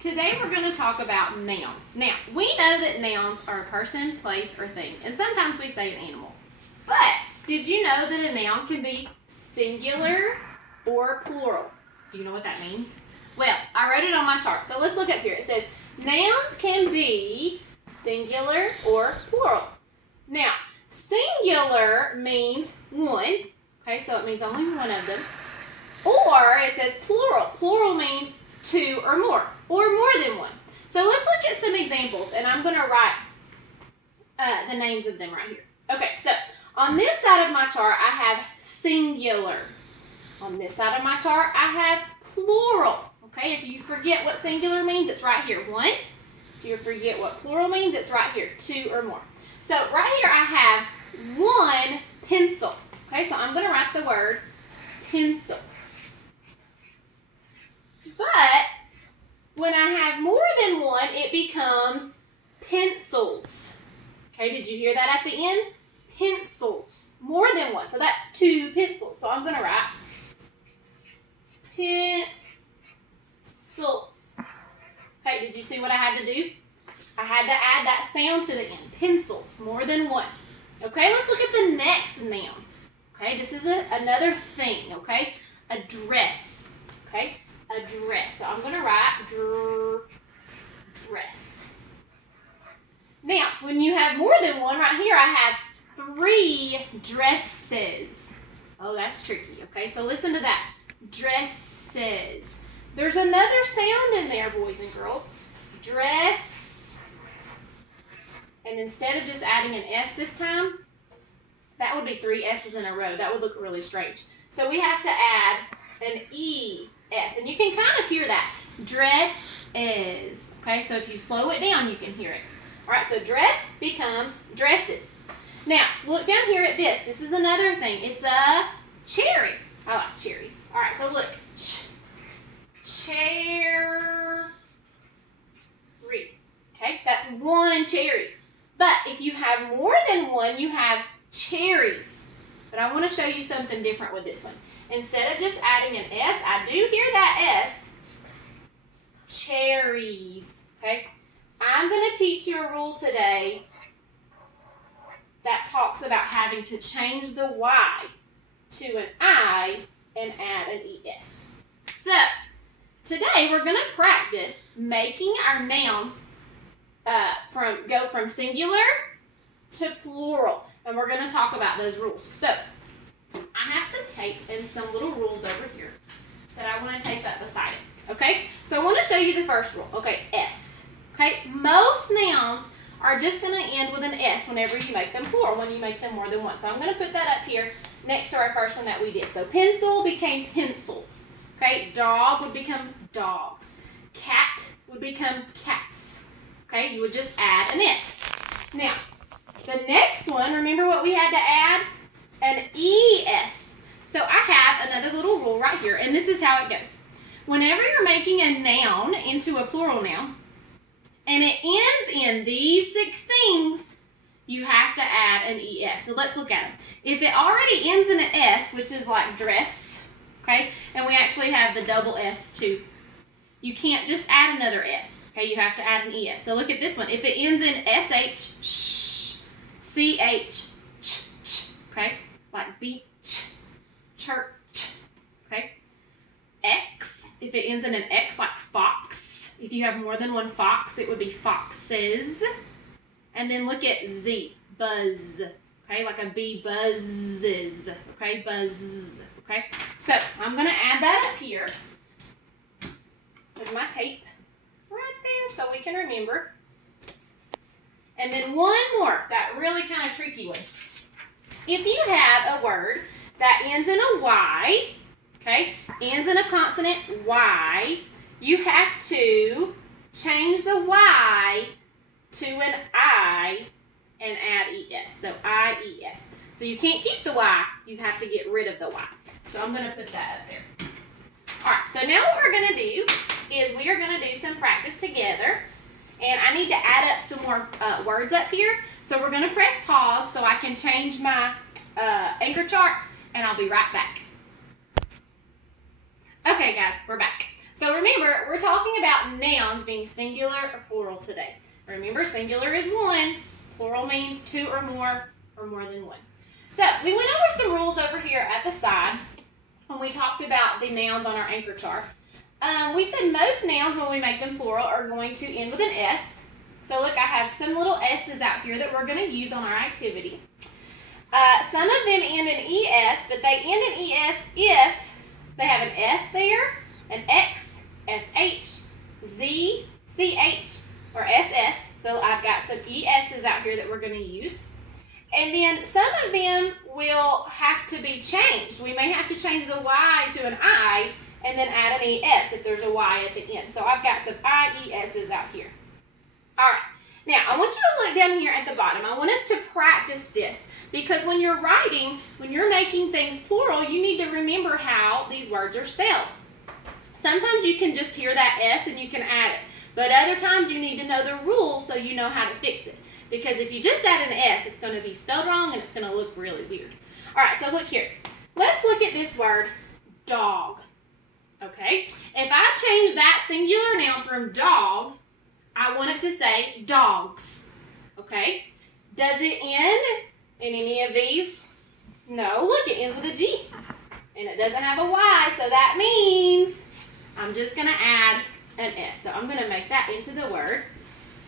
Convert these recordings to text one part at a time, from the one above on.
Today we're going to talk about nouns. Now, we know that nouns are a person, place, or thing, and sometimes we say an animal. But did you know that a noun can be singular or plural? Do you know what that means? Well, I wrote it on my chart, so let's look up here. It says nouns can be singular or plural. Now, singular means one, okay, so it means only one of them. Or it says plural. Plural means two or more than one. So let's look at some examples, and I'm going to write the names of them right here. Okay, so on this side of my chart, I have singular. On this side of my chart, I have plural. Okay, if you forget what singular means, it's right here, one. If you forget what plural means, it's right here, two or more. So right here, I have one pencil. Okay, so I'm going to write the word pencil. But when I have more than one, it becomes pencils. Okay, did you hear that at the end? Pencils. More than one. So that's two pencils. So I'm going to write pencils. Okay, did you see what I had to do? I had to add that sound to the end. Pencils. More than one. Okay, let's look at the next noun. Okay, this is another thing. Okay, a dress. Okay. A dress. So I'm going to write dress. Now, when you have more than one, right here I have three dresses. Oh, that's tricky. Okay, so listen to that. Dresses. There's another sound in there, boys and girls. Dress. And instead of just adding an S this time, that would be three S's in a row. That would look really strange. So we have to add an E. S, and you can kind of hear that. Dress is. Okay, so if you slow it down, you can hear it. All right, so dress becomes dresses. Now, look down here at this. This is another thing. It's a cherry. I like cherries. All right, so look. Cherry. Okay, that's one cherry. But if you have more than one, you have cherries. But I want to show you something different with this one. Instead of just adding an S, I do hear that S. Cherries. Okay? I'm going to teach you a rule today that talks about having to change the Y to an I and add an ES. So, today we're going to practice making our nouns go from singular to plural. And we're going to talk about those rules. So, I have some tape and some little rules over here that I want to tape up beside it. Okay? So I want to show you the first rule. Okay, S. Okay? Most nouns are just going to end with an S whenever you make them plural, when you make them more than one. So I'm going to put that up here next to our first one that we did. So pencil became pencils. Okay? Dog would become dogs. Cat would become cats. Okay? You would just add an S. Now, the next one, remember what we had to add? An ES. So I have another little rule right here, and this is how it goes. Whenever you're making a noun into a plural noun, and it ends in these six things, you have to add an ES. So let's look at them. If it already ends in an S, which is like dress, okay, and we actually have the double S too, you can't just add another S, okay, you have to add an ES. So look at this one. If it ends in SH, sh, CH, ch, okay, like beach, church, okay? X, if it ends in an X, like fox. If you have more than one fox, it would be foxes. And then look at Z, buzz, okay? Like a bee buzzes, okay? Buzz, okay? So I'm going to add that up here with my tape right there so we can remember. And then one more, that really kind of tricky one. If you have a word that ends in a Y, okay, ends in a consonant Y, you have to change the Y to an I and add ES. So I-E-S. So you can't keep the Y, you have to get rid of the Y. So I'm going to put that up there. All right, so now what we're going to do is we are going to do some practice together. And I need to add up some more words up here. So we're going to press pause so I can change my anchor chart, and I'll be right back. Okay, guys, we're back. So remember, we're talking about nouns being singular or plural today. Remember, singular is one, plural means two or more than one. So we went over some rules over here at the side when we talked about the nouns on our anchor chart. We said most nouns, when we make them plural, are going to end with an S. So look, I have some little S's out here that we're going to use on our activity. Some of them end in ES, but they end in ES if they have an S there, an X, SH, Z, CH, or SS. So I've got some ES's out here that we're going to use. And then some of them will have to be changed. We may have to change the Y to an I and then add an ES if there's a Y at the end. So I've got some IES's out here. All right. Now, I want you to look down here at the bottom. I want us to practice this because when you're writing, when you're making things plural, you need to remember how these words are spelled. Sometimes you can just hear that S and you can add it. But other times you need to know the rules so you know how to fix it. Because if you just add an S, it's going to be spelled wrong and it's going to look really weird. All right, so look here. Let's look at this word, dog. Okay? If I change that singular noun from dog, I want it to say dogs. Okay? Does it end in any of these? No. Look, it ends with a G. And it doesn't have a Y, so that means I'm just going to add an S. So I'm going to make that into the word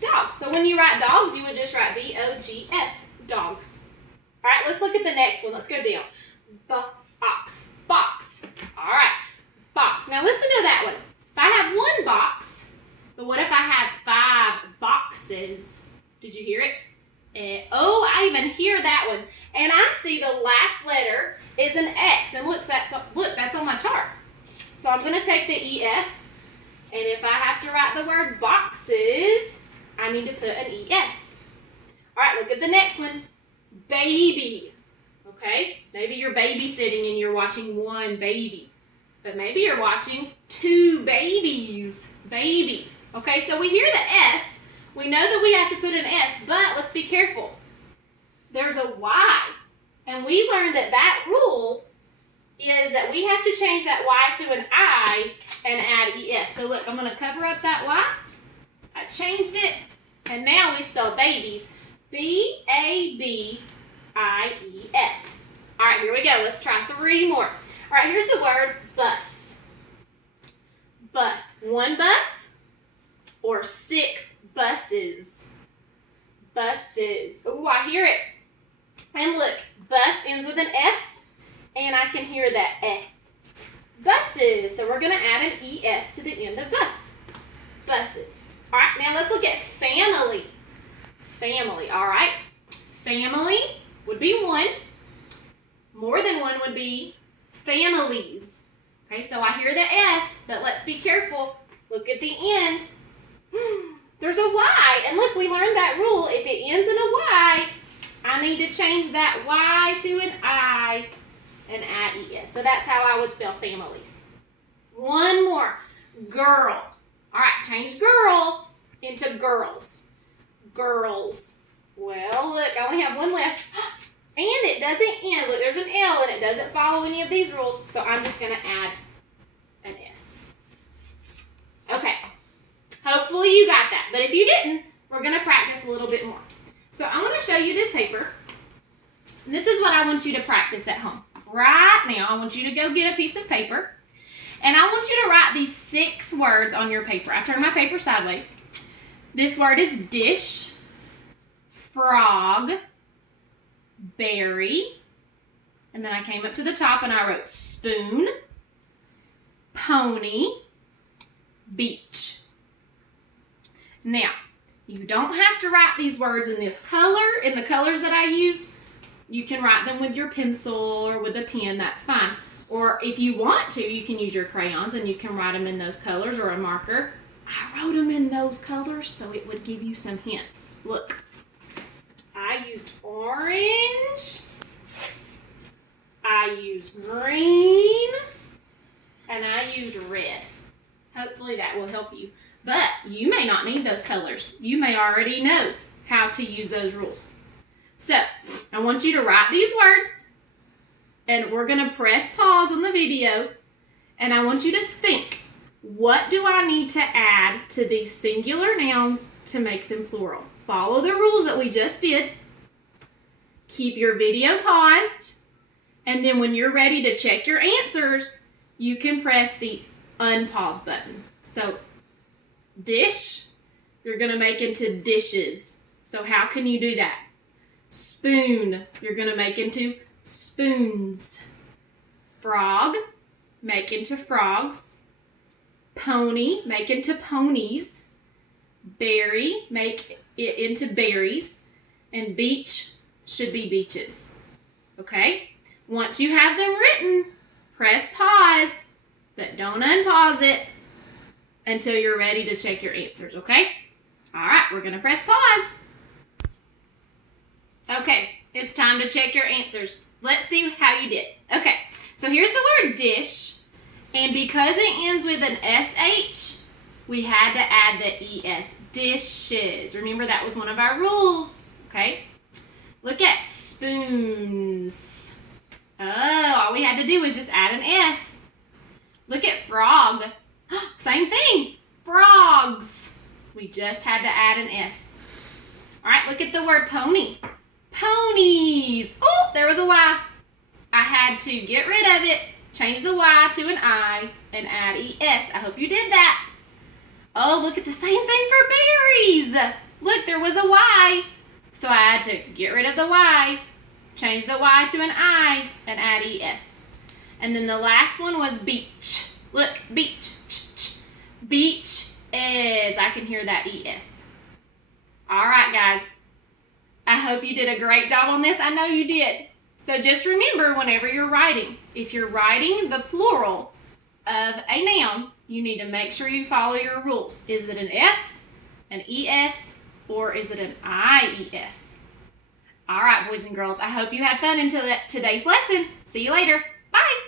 dogs. So when you write dogs, you would just write D-O-G-S, dogs. All right, let's look at the next one. Let's go down. Box, box. All right, box. Now listen to that one. If I have one box, but what if I have 5 boxes? Did you hear it? Oh, I even hear that one. And I see the last letter is an X. And look, that's on my chart. So I'm going to take the ES. And if I have to write the word boxes, I need to put an ES. All right, look at the next one. Baby. Okay, maybe you're babysitting and you're watching one baby. But maybe you're watching 2 babies. Babies. Okay, so we hear the S. We know that we have to put an S, but let's be careful. There's a Y. And we learned that that rule is that we have to change that Y to an I and add ES. So look, I'm going to cover up that Y. I changed it, and now we spell babies. B-A-B-I-E-S. All right, here we go. Let's try 3 more. All right, here's the word bus. Bus. 1 bus or 6 buses. Buses. Oh, I hear it. And look, bus ends with an S, and I can hear that eh. Buses. So we're going to add an ES to the end of bus. Buses. All right, now let's look at family. Family, all right. Family would be 1. More than 1 would be families. Okay, so I hear the S, but let's be careful. Look at the end. There's a Y, and look, we learned that rule. If it ends in a Y, I need to change that Y to an I and add ES. So that's how I would spell families. 1 more. Girl. All right, change girl into girls. Girls. Well, look, I only have 1 left. And it doesn't end. Look, there's an L, and it doesn't follow any of these rules. So I'm just going to add an S. Okay. Hopefully you got that. But if you didn't, we're going to practice a little bit more. So I'm going to show you this paper. And this is what I want you to practice at home. Right now, I want you to go get a piece of paper. And I want you to write these 6 words on your paper. I turned my paper sideways. This word is dish, frog, berry, and then I came up to the top and I wrote spoon, pony, beach. Now, you don't have to write these words in this color, in the colors that I used. You can write them with your pencil or with a pen, that's fine. Or if you want to, you can use your crayons and you can write them in those colors or a marker. I wrote them in those colors so it would give you some hints. Look, I used orange, I used green, and I used red. Hopefully that will help you. But you may not need those colors. You may already know how to use those rules. So, I want you to write these words, and we're going to press pause on the video, and I want you to think, what do I need to add to these singular nouns to make them plural? Follow the rules that we just did. Keep your video paused. And then when you're ready to check your answers, you can press the unpause button. So dish, you're going to make into dishes. So how can you do that? Spoon, you're going to make into spoons. Frog, make into frogs. Pony, make into ponies. Berry, make it into berries. And beach should be beaches. Okay? Once you have them written, press pause, but don't unpause it until you're ready to check your answers, okay? All right, we're going to press pause. Okay, it's time to check your answers. Let's see how you did. Okay, so here's the word dish, and because it ends with an SH, we had to add the ES, dishes. Remember, that was one of our rules, okay? Look at spoons. Oh, all we had to do was just add an S. Look at frog. Same thing, frogs. We just had to add an S. All right, look at the word pony. Ponies. Oh, there was a Y. I had to get rid of it, change the Y to an I, and add ES. I hope you did that. Oh, look at the same thing for berries. Look, there was a Y. So I had to get rid of the Y, change the Y to an I, and add ES. And then the last one was beach. Look, beach. Beach is, I can hear that ES. All right, guys. I hope you did a great job on this. I know you did. So just remember, whenever you're writing, if you're writing the plural of a noun, you need to make sure you follow your rules. Is it an S, an ES, or is it an IES? All right, boys and girls, I hope you had fun until today's lesson. See you later. Bye.